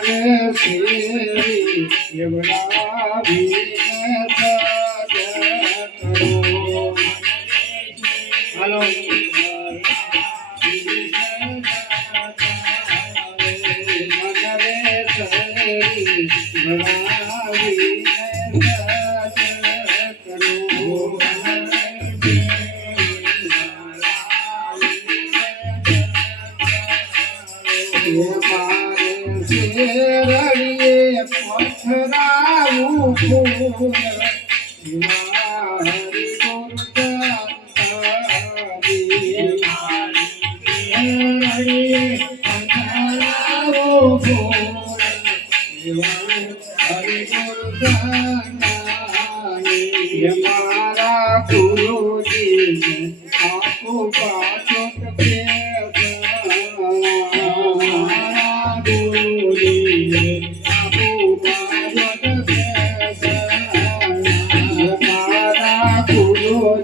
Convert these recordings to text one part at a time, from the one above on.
સન્મુખ ચાલીએ હાલો પથરાવું ફૂલ મારા ગુરુજી આપો પાછો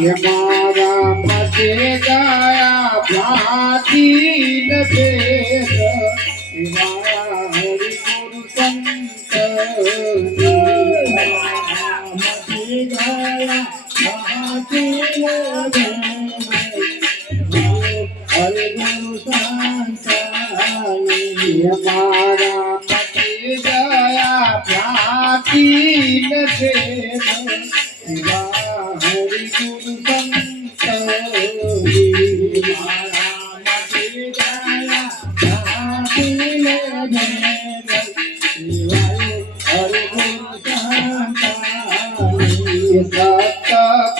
ગુરુજીને એ મારા મતે ગયા ભ્રાતી ભેદ એવા હરિ ગુરુ સંત. મતે ગયા ભ્રાતી હરિ ગુરુ સંત મારા મતે ગયા ભ્રાતી ભેદ